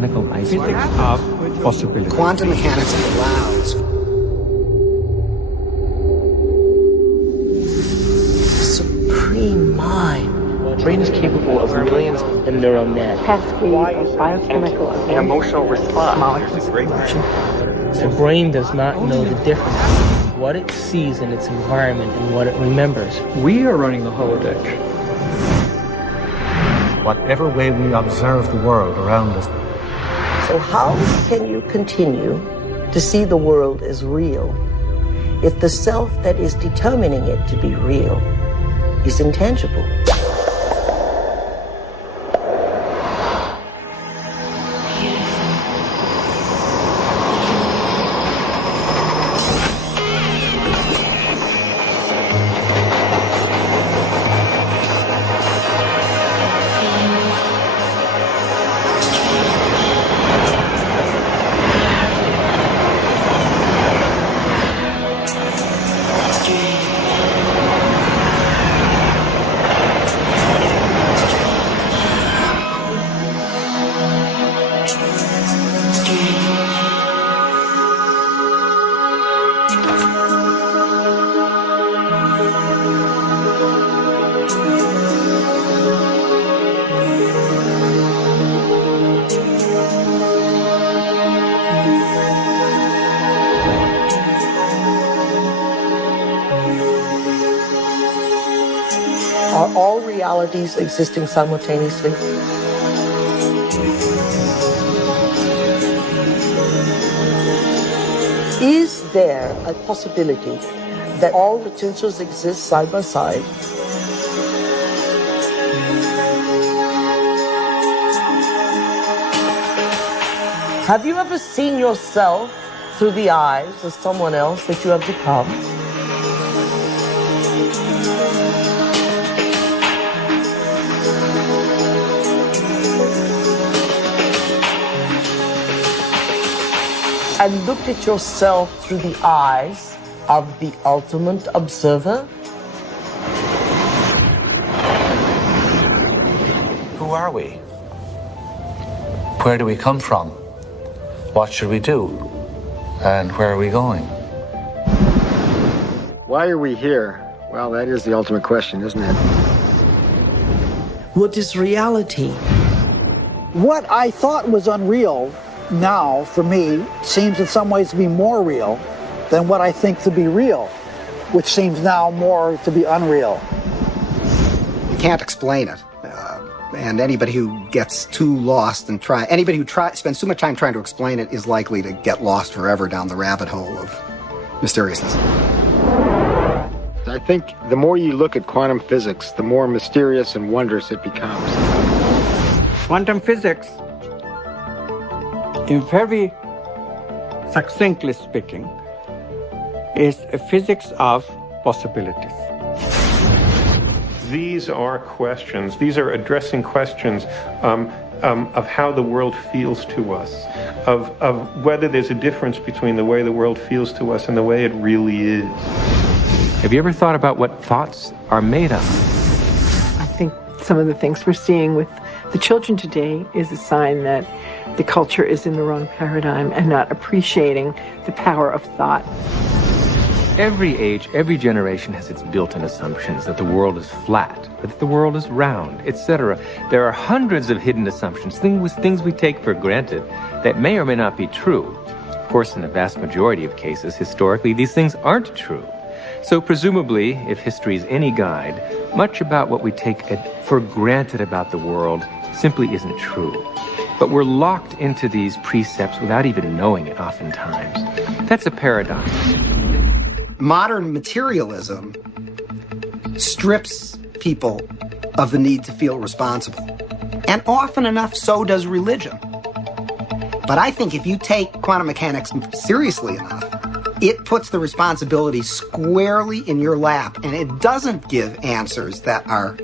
mechanical iceberg. Physics of possibility. Quantum mechanics allows supreme mind. The brain is capable of millions of neural nets. Cascade of biochemical and emotional response. The brain does not know the difference between what it sees in its environment and what it remembers. We are running the holodeck. Whatever way we observe the world around us. So how can you continue to see the world as real if the self that is determining it to be real is intangible? Are all realities existing simultaneously? Is there a possibility that all potentials exist side by side? Have you ever seen yourself through the eyes of someone else that you have become? And looked at yourself through the eyes of the ultimate observer? Who are we? Where do we come from? What should we do? And where are we going? Why are we here? Well, that is the ultimate question, isn't it? What is reality? What I thought was unreal now, for me, seems in some ways to be more real than what I think to be real, which seems now more to be unreal. You can't explain it. And anybody who gets too lost and anybody who spends too much time trying to explain it is likely to get lost forever down the rabbit hole of mysteriousness. I think the more you look at quantum physics, the more mysterious and wondrous it becomes. Quantum physics, in very succinctly speaking, is a physics of possibilities. These are questions. These are addressing questions of how the world feels to us, of whether there's a difference between the way the world feels to us and the way it really is. Have you ever thought about what thoughts are made of? I think some of the things we're seeing with the children today is a sign that the culture is in the wrong paradigm and not appreciating the power of thought. Every age, every generation has its built-in assumptions that the world is flat, that the world is round, etc. There are hundreds of hidden assumptions, things we take for granted that may or may not be true. Of course, in the vast majority of cases, historically, these things aren't true. So presumably, if history is any guide, much about what we take for granted about the world simply isn't true. But we're locked into these precepts without even knowing it oftentimes. That's a paradox. Modern materialism strips people of the need to feel responsible. And often enough, so does religion. But I think if you take quantum mechanics seriously enough, it puts the responsibility squarely in your lap, and it doesn't give answers that are